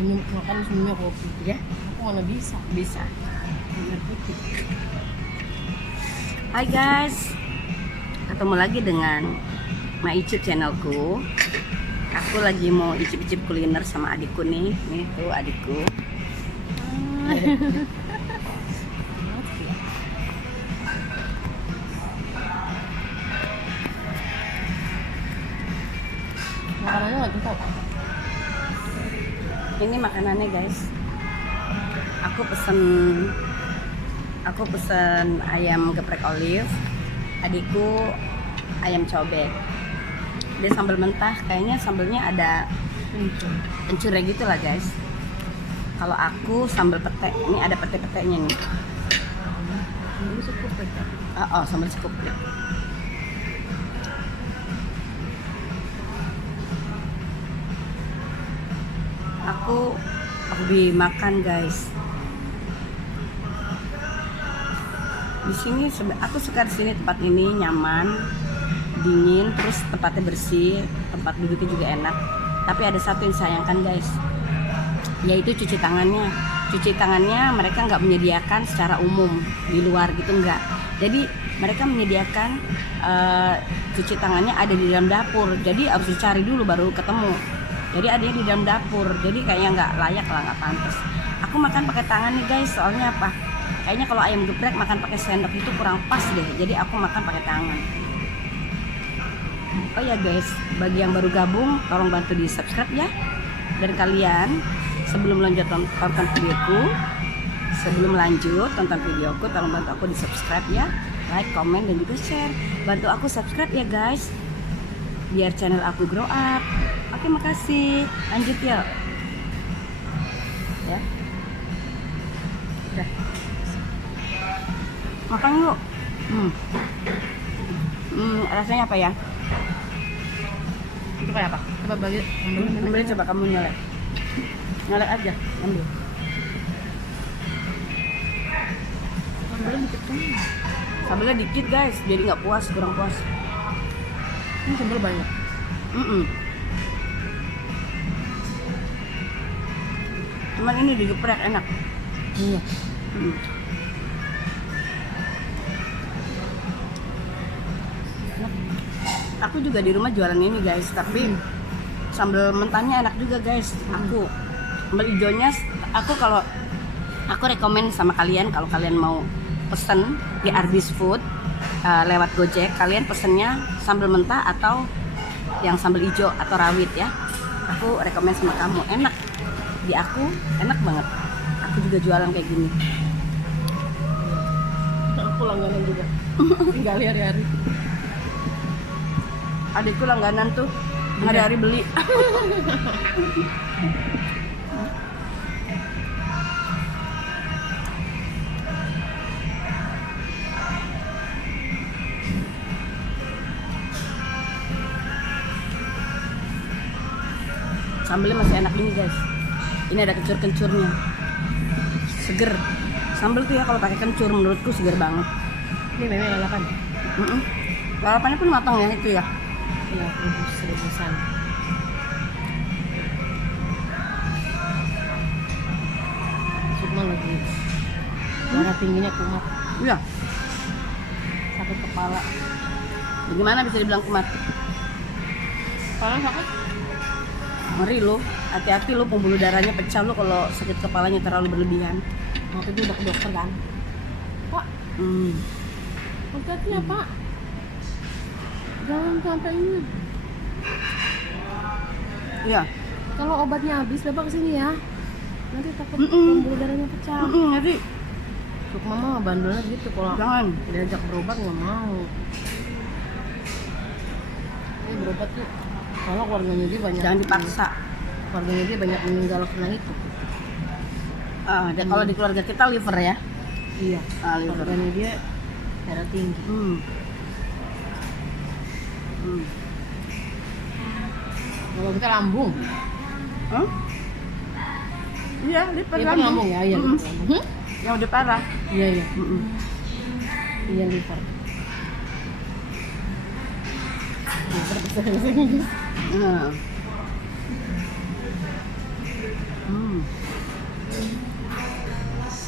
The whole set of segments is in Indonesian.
minum makan minumnya kopi. Ya, Aku mana bisa. bisa. Air putih. Hai guys, ketemu lagi dengan Maicip channelku. Aku lagi mau icip-icip kuliner sama adikku nih. Nih tuh adikku. Makanannya nggak kita. Ini makanannya guys. Aku pesen ayam geprek olive, adikku ayam cobek. Dia sambal mentah, kayaknya sambalnya ada kencurnya gitu lah guys. Kalau aku sambal pete, ini ada pete-petenya nih. Ini cukup aja. Oh, sambal cukup. Aku hobi makan guys. Di sini aku suka di sini, tempat ini nyaman, dingin, terus tempatnya bersih, tempat duduknya juga enak. Tapi ada satu yang sayangkan guys, yaitu cuci tangannya. Cuci tangannya mereka nggak menyediakan secara umum di luar gitu, nggak. Jadi mereka menyediakan cuci tangannya ada di dalam dapur. Jadi harus dicari dulu baru ketemu. Jadi adanya di dalam dapur. Jadi kayaknya nggak layak lah, nggak pantas. Aku makan pakai tangan nih guys, soalnya apa? Kayaknya kalau ayam geprek makan pakai sendok itu kurang pas deh. Jadi aku makan pakai tangan. Oh ya guys, bagi yang baru gabung, tolong bantu di subscribe ya. Dan kalian sebelum lanjut tonton videoku, tolong bantu aku di subscribe ya, like, komen, dan juga share. Bantu aku subscribe ya guys, biar channel aku grow up. Oke, makasih. Lanjut ya. Ya. Udah. Makan yuk. Rasanya apa ya? Itu kayak apa? Coba bagi Ambil, coba kamu nyelek. Nyelek aja, ambil. Sambalnya dikit kan. Sambalnya dikit guys, jadi nggak puas, kurang puas. Ini sambal banyak. Cuman ini digeprek enak. Iya. Aku juga di rumah jualan ini guys, tapi sambal mentahnya enak juga guys. Aku sambal hijaunya, aku rekomen sama kalian kalau kalian mau pesen di Ardis Food lewat Gojek, kalian pesennya sambal mentah atau yang sambal hijau atau rawit ya. Aku rekomen sama kamu, enak. Di aku enak banget. Aku juga jualan kayak gini. Aku langganan juga. Tinggal hari-hari. Adikku langganan tuh, hari-hari beli. Sambalnya masih enak ini guys. Ini ada kencur-kencurnya, seger. Sambal tuh ya kalau pakai kencur menurutku seger banget. Ini memang lalapan. Lalapannya pun matang ya itu ya. Iya, rebus-rebusan. Cuma lagi darah tingginya kumat, Iya. sakit kepala. Bagaimana bisa dibilang kumat? Kepala sakit? Ngeri lo. Hati-hati lo, pembuluh darahnya pecah lo kalau sakit kepalanya terlalu berlebihan. Waktu itu udah ke dokter kan. Pak, hati-hati ya Pak. Jangan sampai ini. Iya. Kalau obatnya habis, Bapak kesini ya. Nanti takut pembuluh darahnya pecah. Ngeri. Untuk mama bandelnya gitu, kalau Jangan. diajak berobat nggak mau. Ini berobat tuh, kalau keluarganya dia banyak. Jangan dipaksa. Keluarganya dia banyak meninggal karena itu. Kalau di keluarga kita liver ya. Iya. Liver. Keluarganya dia darah tinggi. Kalau kita lambung. Iya, liver Liver lambung ya, iya. Liver lambung. Yang udah parah. Iya, iya. Iya, liver. Liver bahasa Inggris.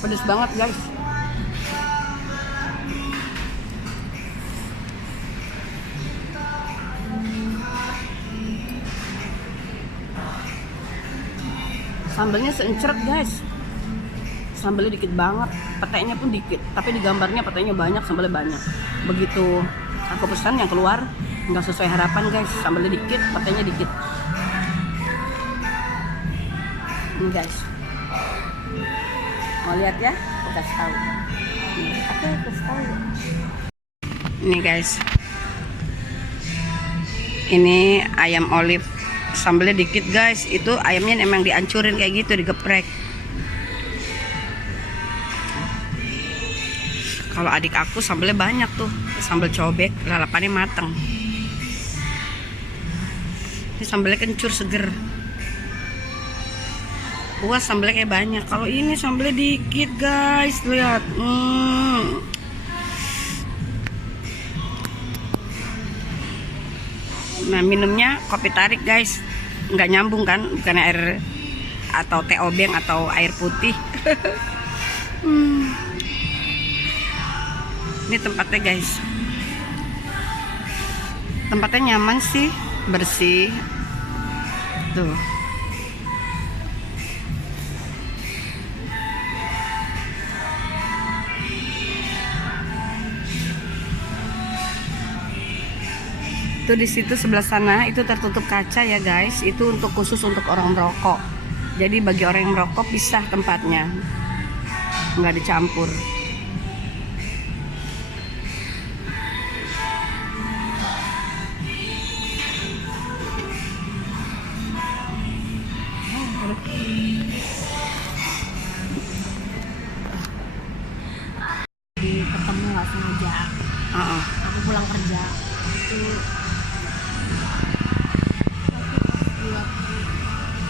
Pedes banget guys. Sambalnya seencret guys. Sambalnya dikit banget, petenya pun dikit. Tapi di gambarnya petenya banyak, sambalnya banyak. Begitu aku pesan yang keluar nggak sesuai harapan guys. Sambalnya dikit, petenya dikit. Ini guys. Mau lihat ya? Aku kasih tahu. Aku kasih tahu. Ini guys. Ini ayam olive. Sambalnya dikit guys. Itu ayamnya emang dihancurin kayak gitu, digeprek. Kalau adik aku sambalnya banyak tuh, sambal cobek, lalapannya mateng. Ini sambalnya kencur, seger. Puas sambalnya kayak banyak. Kalau ini sambalnya dikit guys, lihat. Nah minumnya kopi tarik guys, nggak nyambung kan, bukan air atau teh obeng atau air putih. Ini tempatnya guys, tempatnya nyaman sih, bersih tuh. Itu di situ sebelah sana itu tertutup kaca ya guys, itu untuk khusus untuk orang merokok. Jadi bagi orang yang merokok pisah tempatnya, nggak dicampur. Ketemu nggak sengaja. Aku pulang kerja itu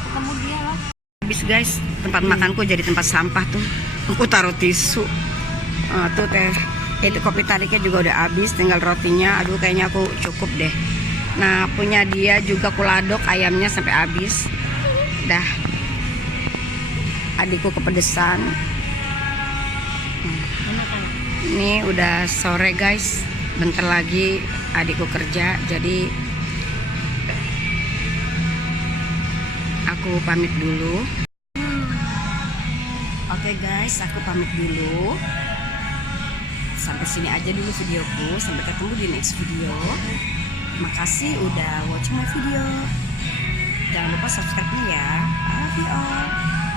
ketemu dia lah. Habis guys, tempat makanku jadi tempat sampah tuh. Aku taruh tisu. Tuh teh, itu kopi tariknya juga udah habis, tinggal rotinya. Aduh kayaknya aku cukup deh. Nah punya dia juga kuladok ayamnya sampai habis. Dah, adikku kepedesan. Ini udah sore guys, bentar lagi adikku kerja, jadi aku pamit dulu. Oke guys, aku pamit dulu. Sampai sini aja dulu videoku, sampai ketemu di next video. Makasih udah watching my video. Jangan lupa subscribe-nya ya. I love you all.